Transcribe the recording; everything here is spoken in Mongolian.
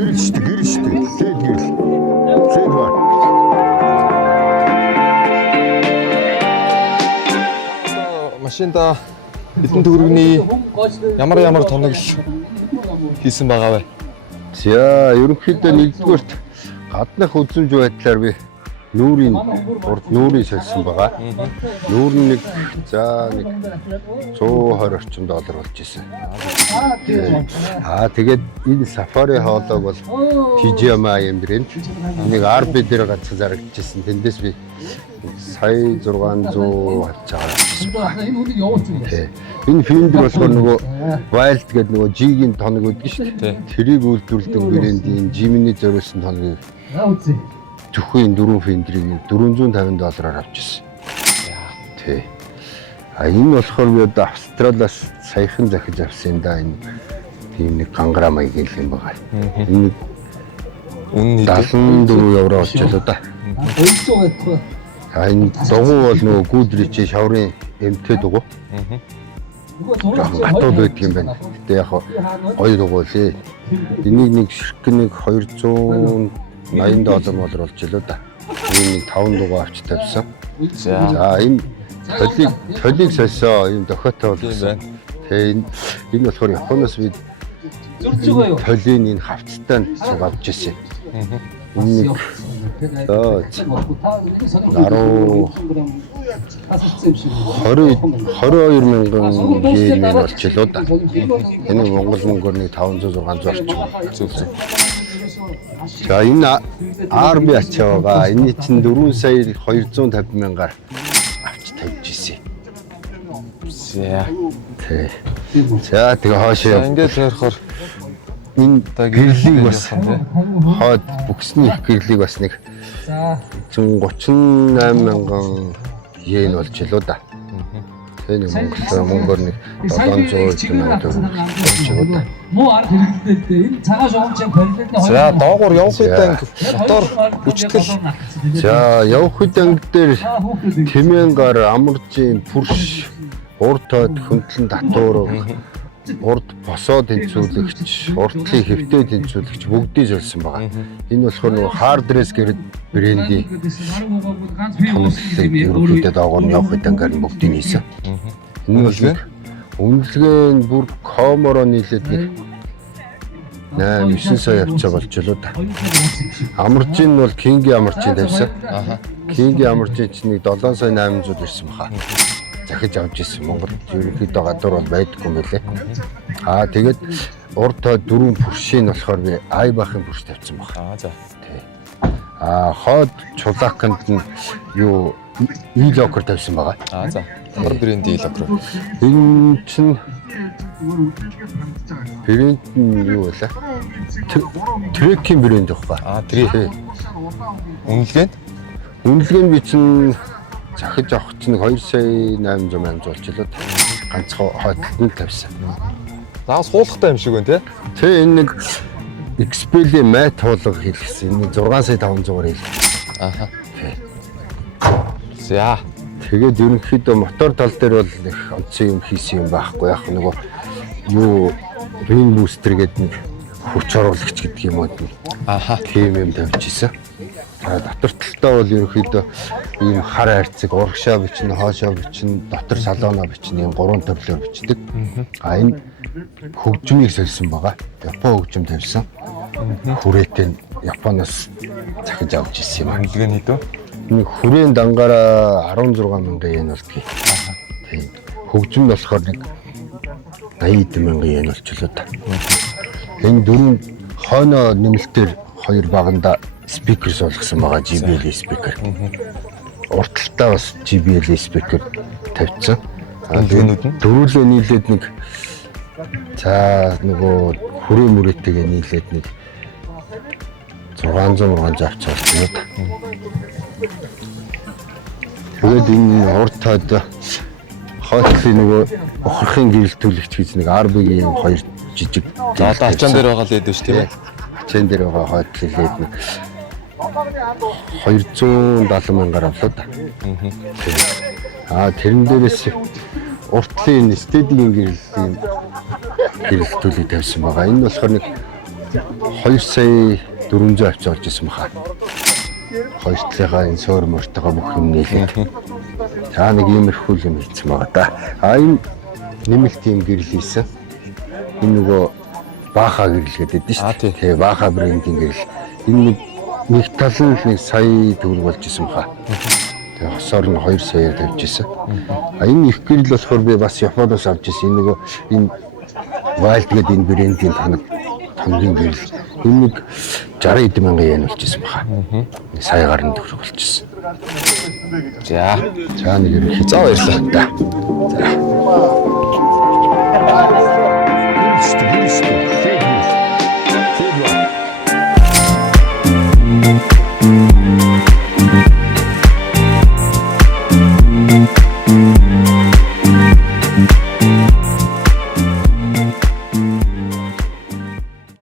Гэрэлштэй. Лээд гэрэл. Лээд бар. Машинда эдэн төгрөгийн ямар тоног хийсэн байгаа вэ? За, ерөнхийдөө нэгдүгээрт гаднах үзмж байдлаар би нүүрийн солисон байгаа. Нүүр нь нэг 120 орчим доллар болж исэн. Тэгээд энэ сафари хоолойг бол TGMI брэнд нэг RB дээр ганц зарагдчихсан. Тэндээс би сая 600 авч байгаа. Энэ филмд болохоор нөгөө Wild гэдэг нөгөө G-ийн тоног үүдэн шүү дээ. Тэрийг үйлдвэрлэдэг брендийн Jimmy-ний зориулсан тоногийг зөвхөн 4 финдрийг $450 авчихсан. Тий. Энэ болохоор би одоо Австралиас саяхан захиж авсан да энэ тийм нэг гангара маягийн юм байгаа. Энэ үнэ 74 евро болчихлоо да. Энэ дугуй бол нөгөө Goodrich шаврын эмтэй дугуй. Хатууд байдаг юм байна. Гэтэ яг гоё дугуй лээ. Энийг нэг ширхэг $280 болж илүү да. Энийг 5 дугуй авч тавьсан. За энэ толийг сольсон юм дохиотой болсон. Тэгээ энэ болохоор Японоос бид толийн энэ хавцтай сугаавч ирсэн. Энэ 22 мянган yen болж илүү да. Энэ Монгол мөнгөөр нэг 500-600 орчим. Зөв. За энэ RB ачаа байгаа. Энэ чинь 4 сая 250 мянгаар авч тавьж ирсэн. За тэгээ хаашаа ингээд ярихаар энэ гэрлийг бас хаад бүксний гэрлийг бас нэг 138 мянган yen болж илүү да. Тэгээ нэг мөнгөөр нэг 700 мянга төгрөг болж илүү да. Энэ цагаан шугамчин коридорын за доогуур явах үедээ мотор хүчтгэл за явах үедээ дээр тэмээнгаар амаржийн пүрш уртад хөндлөн татвар урд босоо тэнцвүүлэгч уртлын хэвтэй тэнцвүүлэгч бүгдийг зорьсон байгаа. Энэ болохоор нөгөө hard dress гэдэг брендийн томлолыг ерөнхийдөө доогоор нь явах үедээ бүгдийг хийсэн. Энэ бол үнэлгээ нь бүр коморо нийлээд нэг 8-9 сая явцаа болж илүү да. Амаржийн нь бол King амаржийн тавьсан. King амаржийн чинь нэг 7 сая 800 ирсэн баха. Захиж авч ирсэн. Монгол ерөнхийдөө гадуур бол байдаггүй юм билээ. Тэгээд урд 4 пүршийн болохоор би ай бахын пүрш тавьсан баха. за. Тий. Хоод чулааканд нь юу e-locker тавьсан байгаа. За. Ямар брендийн e-locker? Энэ чинь брэнд нь юу вэ? Трекийн брэнд байхгүй. Трек. Үнэлгээ нь би чинь захиж авах чинь 2 сая 800 мянга болж илүү. Ганц хойдолд тавьсан. Заа суулгатай юм шиг байна тий. Тэгээ энэ нэг Xpel-ийн мат туулга хийлгэсэн. Энэ 6 сая 500-аар хийлгэсэн. За. Тэгээд ерөнхийдөө мотор тал дээр бол их онцгой юм хийсэн юм байхгүй. Яг нөгөө юу ring booster гэдэг нэг хүч оруулагч гэдэг юм уу. Тийм юм тавьж ирсэн. Дотор талтаа бол ерөнхийдөө ийм хар хайрцаг, урагшаа бичнэ, хоошоо бичнэ, дотор салоноо бичнэ, ийм 3 төрлөөр бичдэг. Энэ хөгжмийг сольсон байгаа. Япон хөгжим тавьсан. Хүрээтэй Японоос захиж авч ирсэн юм. Үнэлгээ нь хэдөө? Нэг хүрээний дангаараа 16 мянган yen болдгийг. Тийм. Хөгжим болохоор нэг 80 мянган yen болчихлоо та. Энэ дөрөв хойноо нэмэлтээр 2 баганда спикер суулгасан байгаа JBL спикер. Урталтаа бас JBL спикер тавьсан. Дөрвөлөө нийлээд нэг за нөгөө хүрээ мөрөөтэйгээ нийлээд нэг 600 авчирч байна. Тэгээд энэ уртад хойтлын нөгөө бохорхын гэрэлтүүлэгч гэж нэг RB-ийн 2 жижиг ачаан дээр байгаа л яддаг шүү тийм ээ. Ачаан дээр байгаа хойтлын лээд нэг 270 мянгаар авлаа да. Тэрэн дээрээс уртлын стедигийн гэрэлтүүлэг тавьсан байгаа. Энэ болохоор нэг 2 сая 400 авч олж исэн баха. Хоёр талынхаа энэ суур мортогоо бүх юм нийлээд. За нэг иймэрхүү юм хийсэн байгаа да. А энэ нэмэлт юм гэрэл хийсэн. Энэ нөгөө Баха гэрэл гэдэг дээ шүү дээ. Тэгээ Баха брендинг гэрэл. Энэ нэг тал нь 1 сая төгрөг болж исэн баха. Тэгээ хосоор нь 2 саяар тавьж исэн. А энэ их гэрэл болохоор би бас Японоос авч исэн. Энэ нөгөө энэ Wild гэдэг энэ брендийн хамгийн гэрэл. Энэ нэг 60 эд мянган йен болчихсон баха. Сая гаруй төгрөг болчихсон. За. За нэг юм За баярлалаа. За.